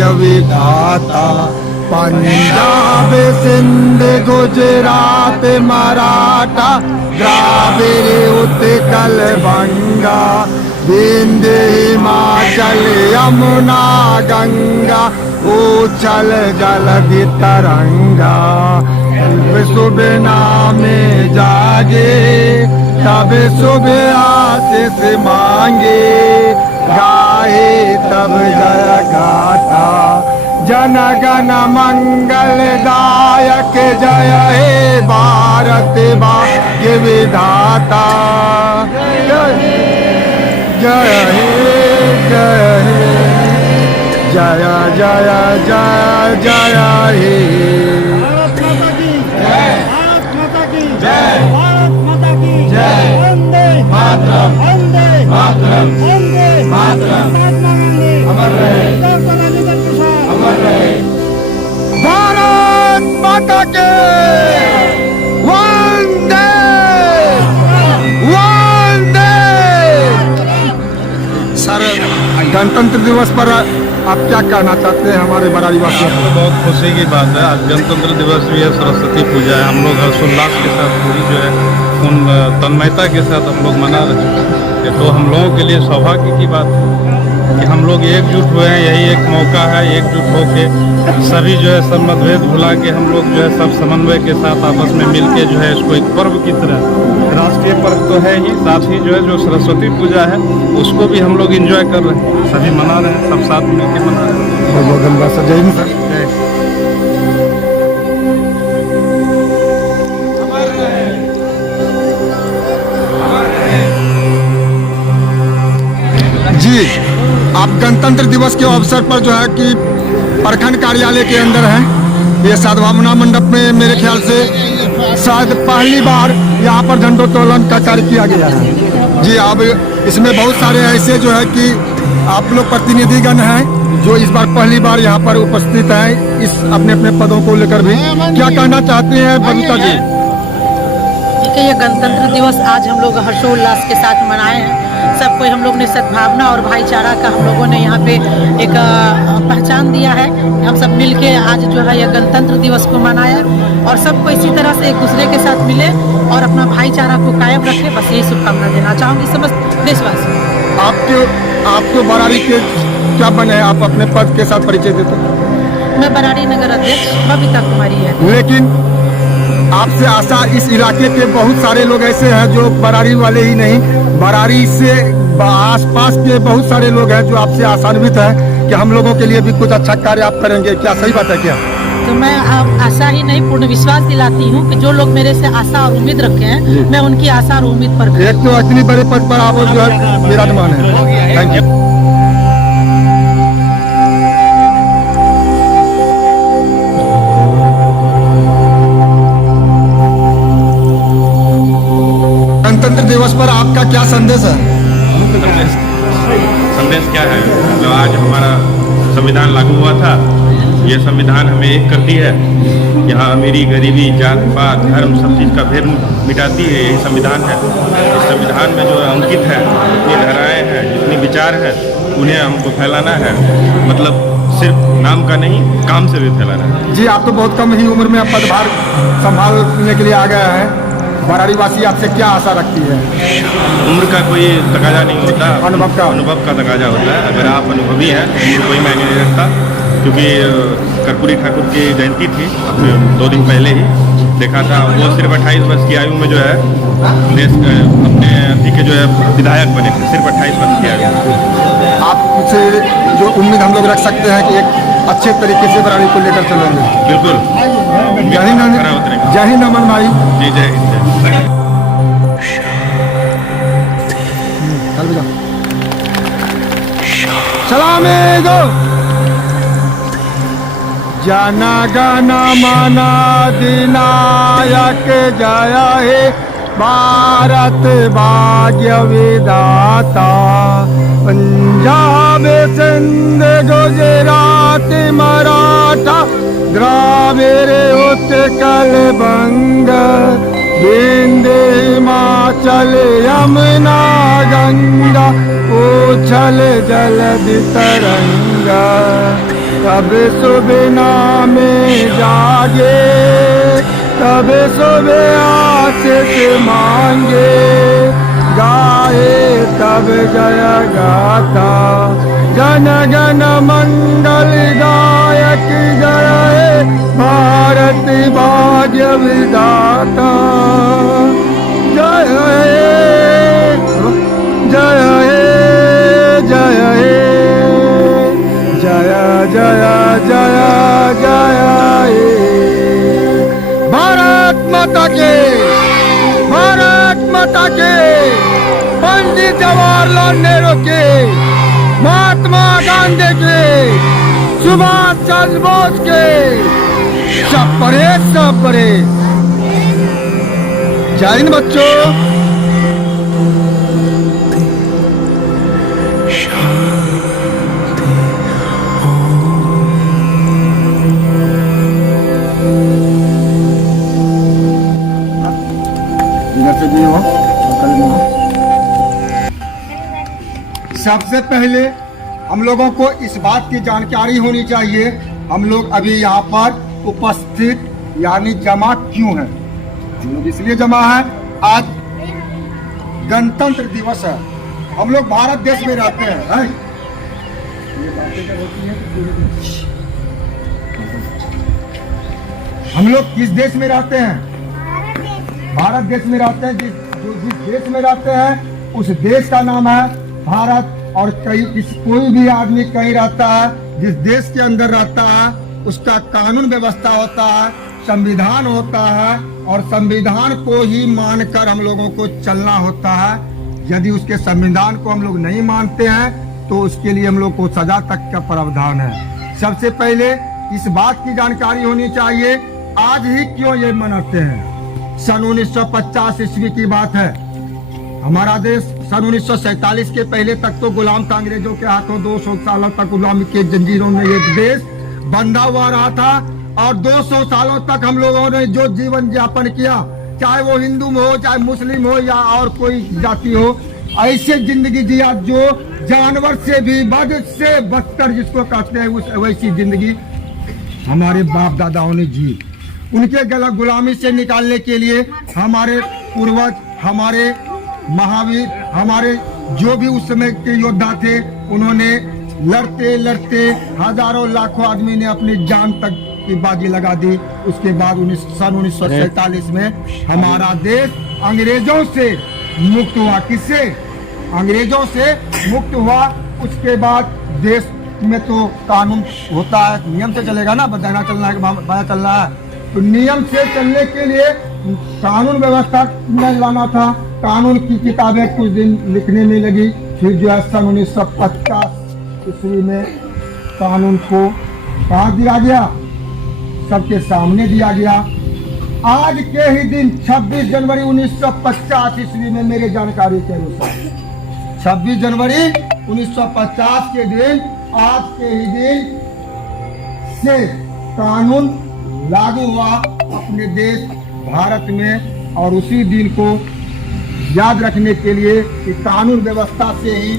भाग्य विधाता। पंजाब सिंध गुजरात मराठा द्राविड़ उत्कल बंगा विंध्य हिमाचल यमुना गंगा उछल जलधि तरंगा। शुभ नामे जागे तब शुभ आशीष मांगे गाहे तब जय गाथा। जन गण मंगलदायक जय हे भारत भाग्य विधाता। जय जय हे जय हे जय जय जय जय हे। भारत माता की जय भारत माता की जय वंदे मातरम वंदे मातरम वंदे मातरम। महात्मा गांधी अमर रहे अमर रहे। भारत माता के वंदे वंदे। सर गणतंत्र दिवस पर आप क्या कहना चाहते हैं हमारे बरारी वासियों को? बहुत खुशी की बात है। आज गणतंत्र दिवस भी है, सरस्वती पूजा है। हम लोग हर्षोल्लास के साथ पूरी जो है उन तन्मयता के साथ हम लोग मना रहे हैं। तो हम लोगों के लिए सौभाग्य की बात है कि हम लोग एकजुट हुए हैं। यही एक मौका है एकजुट होके सभी जो है सब मतभेद भुला के हम लोग जो है सब समन्वय के साथ आपस में मिल के जो है इसको एक पर्व की तरह, राष्ट्रीय पर्व तो है ही, साथ ही जो है जो सरस्वती पूजा है उसको भी हम लोग एंजॉय कर रहे हैं, सभी मना रहे हैं, सब साथ मिल के मना रहे हैं। बहुत बहुत धन्यवाद सर। जय हिंद सर। जी आप गणतंत्र दिवस के अवसर पर जो है कि प्रखंड कार्यालय के अंदर हैं। ये सद्भावना मंडप में मेरे ख्याल से शायद पहली बार यहाँ पर झंडोत्तोलन का कार्य किया गया है। जी अब इसमें बहुत सारे ऐसे जो है कि आप लोग प्रतिनिधिगण हैं जो इस बार पहली बार यहाँ पर उपस्थित हैं इस अपने अपने पदों को लेकर भी क्या कहना चाहते हैं बबीता जी? देखिए ये गणतंत्र दिवस आज हम लोग हर्षोल्लास के साथ मनाए हैं। सब कोई हम लोग ने सद्भावना और भाईचारा का हम लोगों ने यहाँ पे एक पहचान दिया है। हम सब मिलके आज जो है ये गणतंत्र दिवस को मनाया और सबको इसी तरह से एक दूसरे के साथ मिले और अपना भाईचारा को कायम रखे। बस यही शुभकामना देना चाहूँगी समस्त देशवासी। आपको बरारी के क्या बने, आप अपने पद के साथ परिचय देते? मैं बरारी नगर अध्यक्ष बबीता कुमारी है। लेकिन आपसे आशा, इस इलाके के बहुत सारे लोग ऐसे हैं जो बरारी वाले ही नहीं, बरारी से आसपास के बहुत सारे लोग हैं जो आपसे आशान्वित हैं कि हम लोगों के लिए भी कुछ अच्छा कार्य आप करेंगे। क्या सही बात है क्या? तो मैं आशा ही नहीं पूर्ण विश्वास दिलाती हूँ कि जो लोग मेरे से आशा और उम्मीद रखे हैं मैं उनकी आशा और उम्मीद पर एक तो इतनी बड़े पद पर आप जो है विराजमान है। Thank you. गणतंत्र दिवस पर आपका क्या संदेश है? संदेश क्या है? जो आज हमारा संविधान लागू हुआ था, ये संविधान हमें एक करती है। यहाँ अमीरी गरीबी जात पात धर्म सब चीज़ का भेद मिटाती है, यही संविधान है। इस संविधान में जो अंकित है, जितनी धाराएँ हैं, जितनी विचार है, उन्हें हमको फैलाना है। मतलब सिर्फ नाम का नहीं, काम से भी फैलाना है। जी आप तो बहुत कम ही उम्र में पदभार संभालने के लिए आ गया है। बरारी वासी आपसे क्या आशा रखती है? उम्र का कोई तकाजा नहीं होता, अनुभव का तकाजा होता है। अगर आप अनुभवी हैं तो उम्र कोई मायने नहीं रखता। क्योंकि कर्पूरी ठाकुर की जयंती थी 2 दिन पहले ही देखा था, वो सिर्फ 28 वर्ष की आयु में जो है देश अपने अति के जो है विधायक बने थे, सिर्फ 28 वर्ष की आयु। आपसे जो उम्मीद हम लोग रख सकते हैं कि एक अच्छे तरीके से बरारी को लेकर चलेंगे? बिल्कुल। जय हिंद अमन भाई। जी जय हिंद। सलामे दो। जन गण मन अधिनायक जय हे भारत भाग्य विधाता। पंजाब सिंध गुजरात मराठा द्राविड़ उत्कल बंगा विंध्य हिमाचल यमुना गंगा उछल जलधि तरंगा। तब सुबह में जागे, तब सुबह आशीष मांगे, गाए तब जय गाथा, जन गण मंगल गायक जय, भारत भाग्य विधाता। जय हे जय हे जय हे जय जय जय जय हे। भारत माता के, भारत माता के, पंडित जवाहरलाल नेहरू के, महात्मा गांधी के, सुभाष चंद्र बोस के, सब पढ़े सब पढ़े। जय हिंद बच्चों। सबसे पहले हम लोगों को इस बात की जानकारी होनी चाहिए, हम लोग अभी यहाँ पर उपस्थित यानी जमा क्यों हैं। हम लोग इसलिए जमा है, आज गणतंत्र दिवस है, हम लोग भारत देश में रहते हैं, ये बातें तो होती हैं कि हम लोग किस देश में रहते हैं, भारत देश में रहते हैं। जिस देश में रहते हैं उस देश का नाम है भारत। और कोई भी आदमी कहीं रहता है, जिस देश के अंदर रहता है उसका कानून व्यवस्था होता है, संविधान होता है, और संविधान को ही मानकर हम लोगों को चलना होता है। यदि उसके संविधान को हम लोग नहीं मानते हैं तो उसके लिए हम लोग को सजा तक का प्रावधान है। सबसे पहले इस बात की जानकारी होनी चाहिए, आज ही क्यों ये मनाते हैं। सन 1950 ईस्वी की बात है, हमारा देश सन 1947 के पहले तक तो गुलाम था, अंग्रेजों के हाथों 200 सालों तक गुलामी के जंजीरों में ये देश बंधा हुआ रहा था। और 200 सालों तक हम लोगों ने जो जीवन यापन किया, चाहे वो हिंदू हो, चाहे मुस्लिम हो, या और कोई जाति हो, ऐसे जिंदगी जिया जो जानवर से भी बद से बदतर जिसको कहते हैं, उस वैसी जिंदगी हमारे बाप दादाओं ने जी। उनके गलत गुलामी से निकालने के लिए हमारे पूर्वज, हमारे महावीर, हमारे जो भी उस समय के योद्धा थे, उन्होंने लड़ते लड़ते हजारों लाखों आदमी ने अपनी जान तक की बाजी लगा दी। उसके बाद सन 1947 में हमारा देश अंग्रेजों से मुक्त हुआ। किससे? अंग्रेजों से मुक्त हुआ। उसके बाद देश में तो कानून होता है, नियम से चलेगा ना, बताना चलना है, बाया चलना है, तो नियम से चलने के लिए कानून व्यवस्था में लाना था। कानून की किताबें कुछ दिन लिखने में लगी, फिर जो है सन 1950 ईस्वी में कानून को कहाँ दिया गया, सबके सामने दिया गया। आज के ही दिन 26 जनवरी 1950 ईस्वी में मेरे जानकारी के अनुसार 26 जनवरी 1950 के दिन, आज के ही दिन से कानून लागू हुआ अपने देश भारत में। और उसी दिन को याद रखने के लिए कि कानून व्यवस्था से ही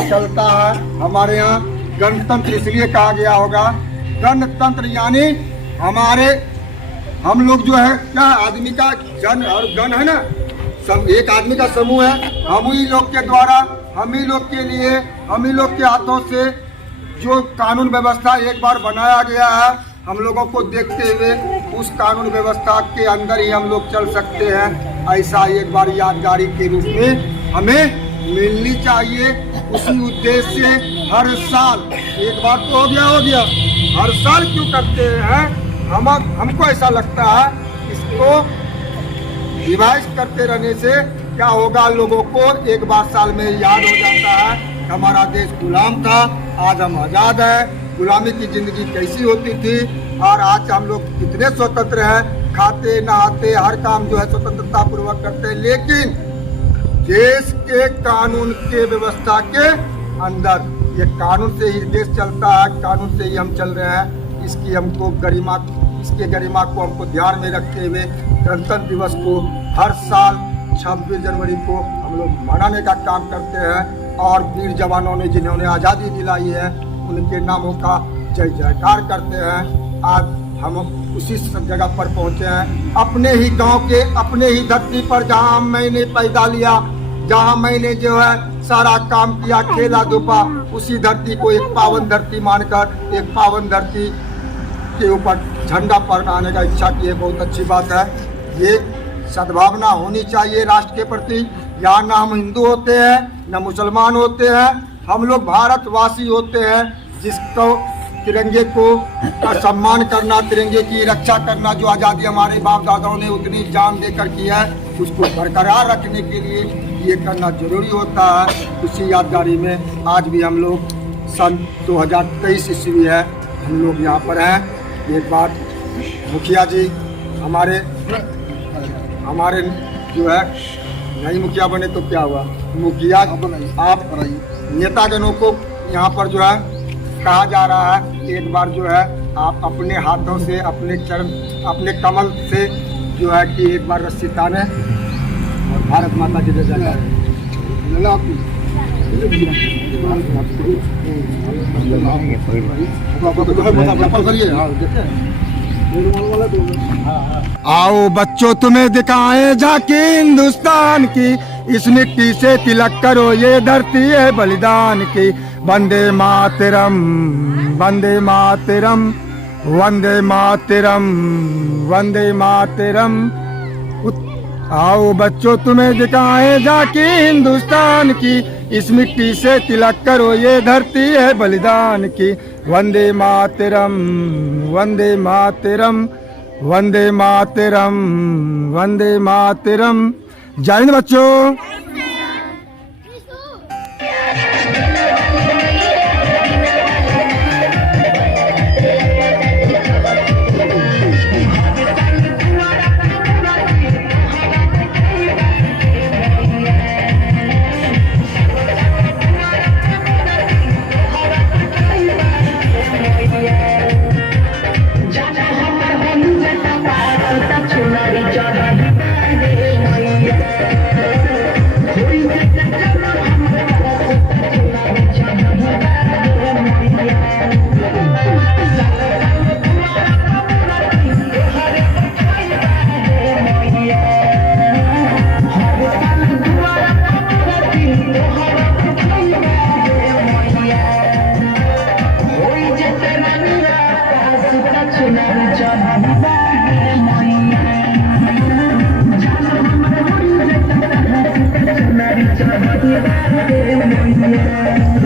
चलता है। हमारे यहाँ गणतंत्र इसलिए कहा गया होगा, गणतंत्र यानी हम लोग जो है क्या आदमी का जन और गण है ना, सब एक आदमी का समूह है। हम ही लोग के द्वारा, हम ही लोग के लिए, हम ही लोग के हाथों से जो कानून व्यवस्था एक बार बनाया गया है, हम लोगों को देखते हुए उस कानून व्यवस्था के अंदर ही हम लोग चल सकते हैं। ऐसा एक बार यादगारी के रूप में हमें मिलनी चाहिए। उसी उद्देश्य से हर साल, एक बार तो हो गया, हर साल क्यों करते हैं, हमको ऐसा लगता है इसको रिवाइज करते रहने से क्या होगा, लोगों को एक बार साल में याद हो जाता है हमारा देश गुलाम था, आज हम आज़ाद हैं। गुलामी की जिंदगी कैसी होती थी और आज हम लोग कितने स्वतंत्र हैं, खाते नहाते हर काम जो है स्वतंत्रता पूर्वक करते हैं। लेकिन देश के कानून के व्यवस्था के अंदर, ये कानून से ही देश चलता है, कानून से ही हम चल रहे हैं। इसकी हमको गरिमा, इसके गरिमा को हमको ध्यान में रखते हुए गणतंत्र दिवस को हर साल 26 जनवरी को हम लोग मनाने का काम करते हैं। और वीर जवानों ने जिन्होंने आज़ादी दिलाई है, उनके नामों का जय जयकार करते हैं। आज हम उसी जगह पर पहुंचे हैं, अपने ही गांव के, अपने ही धरती पर, जहां मैंने पैदा लिया, जहां मैंने जो है सारा काम किया, खेला धूपा, उसी धरती को एक पावन धरती मानकर एक पावन धरती के ऊपर झंडा फहराने का इच्छा की है। बहुत अच्छी बात है। ये सद्भावना होनी चाहिए राष्ट्र के प्रति। यहाँ न हम हिंदू होते हैं न मुसलमान होते हैं, हम लोग भारतवासी होते हैं। जिसको तिरंगे को का सम्मान करना, तिरंगे की रक्षा करना, जो आज़ादी हमारे बाप दादाओं ने उतनी जान देकर की है, उसको बरकरार रखने के लिए ये करना जरूरी होता है। उसी यादगारी में आज भी हम लोग सन 2023 ईस्वी है, हम लोग यहाँ पर हैं। एक बात मुखिया जी हमारे जो है नई मुखिया बने तो क्या हुआ, मुखिया आप नेतागणों को यहाँ पर जो है कहा जा रहा है, एक बार जो है आप अपने हाथों से, अपने चरण, अपने कमल से जो है कि एक बार रस्सी ताने और भारत माता की जय जयकार। आओ बच्चों तुम्हें दिखाएं झांकी हिंदुस्तान की, इस मिट्टी से तिलक करो ये धरती है बलिदान की। वंदे मातरम, वंदे मातरम, वंदे मातरम, वंदे मातरम। आओ बच्चों तुम्हें दिखाएं झांकी हिंदुस्तान की, इस मिट्टी से तिलक करो ये धरती है बलिदान की। वंदे मातरम, वंदे मातरम, वंदे मातरम, वंदे मातरम। जय हिंद बच्चों।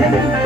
Thank you.